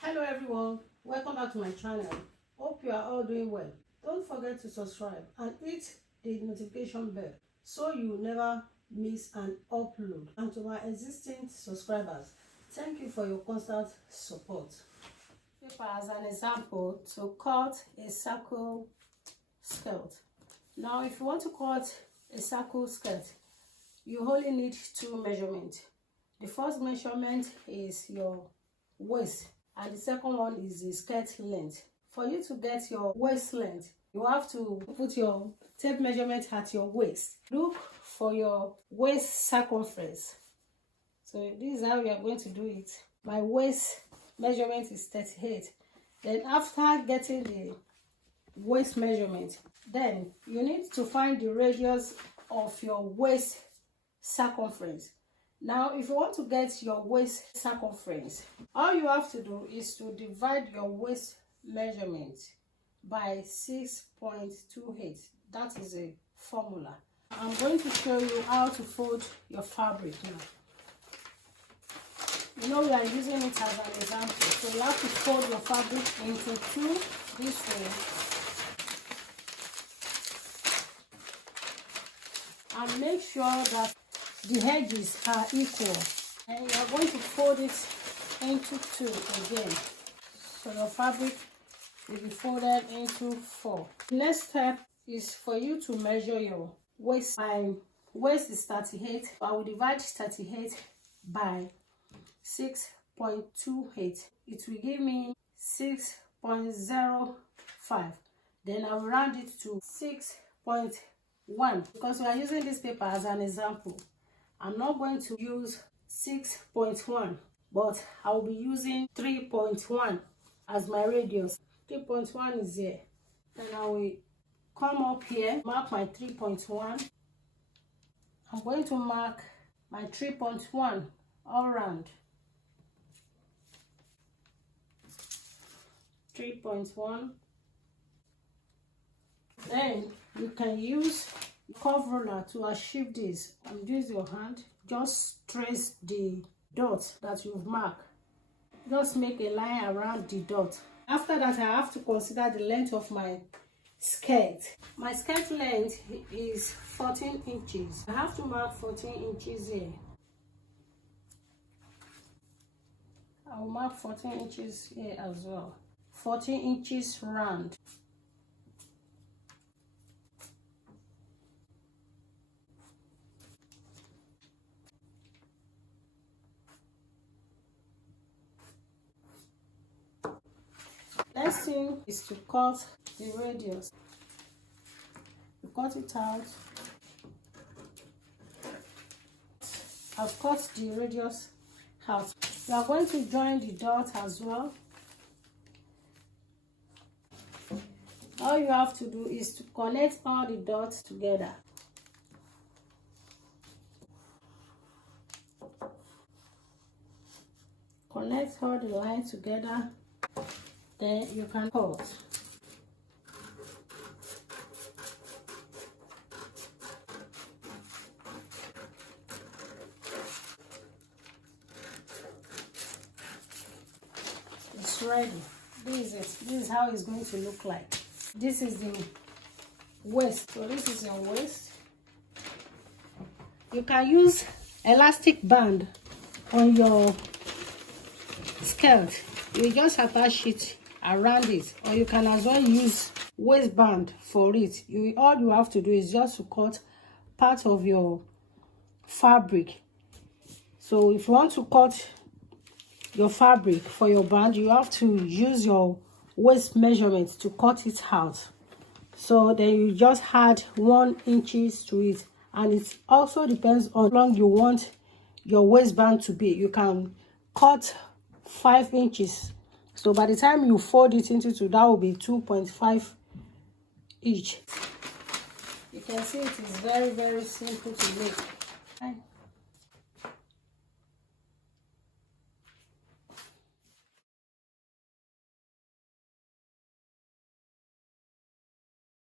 Hello everyone, welcome back to my channel. Hope you are all doing well. Don't forget to subscribe and hit the notification bell so you will never miss an upload. And to my existing subscribers, thank you for your constant support. Paper as an example to cut a circle skirt. Now if you want to cut a circle skirt, you only need two measurements. The first measurement is your waist and the second one is the skirt length. For you to get your waist length, you have to put your tape measurement at your waist. Look for your waist circumference. So this is how we are going to do it. My waist measurement is 38. Then after getting the waist measurement, then you need to find the radius of your waist circumference. Now if you want to get your waist circumference, all you have to do is to divide your waist measurement by 6.28. That is a formula. I'm going to show you how to fold your fabric now. You know we are using it as an example. So you have to fold your fabric into two this way. And make sure that the edges are equal, and you are going to fold it into two again, so your fabric will be folded into four. The next step is for you to measure your waist. My waist is 38, so I will divide 38 by 6.28. It will give me 6.05. Then I will round it to 6.1 because we are using this paper as an example. I'm not going to use 6.1, but I will be using 3.1 as my radius. 3.1 is here. Then I will come up here, mark my 3.1. I'm going to mark my 3.1 all round. 3.1. Then you can use curve ruler to achieve this, and use your hand, just trace the dot that you've marked. Just make a line around the dot. After that, I have to consider the length of my skirt. My skirt length is 14 inches. I have to mark 14 inches here. I will mark 14 inches here as well. 14 inches round. Next thing is to cut the radius. You cut it out. I've cut the radius out. We are going to join the dot as well. All you have to do is to connect all the dots together. Connect all the lines together. Then you can cut. It's ready. This is it. This is how it's going to look like. This is the waist. So this is your waist. You can use elastic band on your skirt. You just attach it around it, or you can as well use waistband for it. All you have to do is just to cut part of your fabric. So if you want to cut your fabric for your band, you have to use your waist measurement to cut it out. So then you just add 1 inch to it, and it also depends on how long you want your waistband to be. You can cut 5 inches. So by the time you fold it into two, that will be 2.5 each. You can see it is very, very simple to make.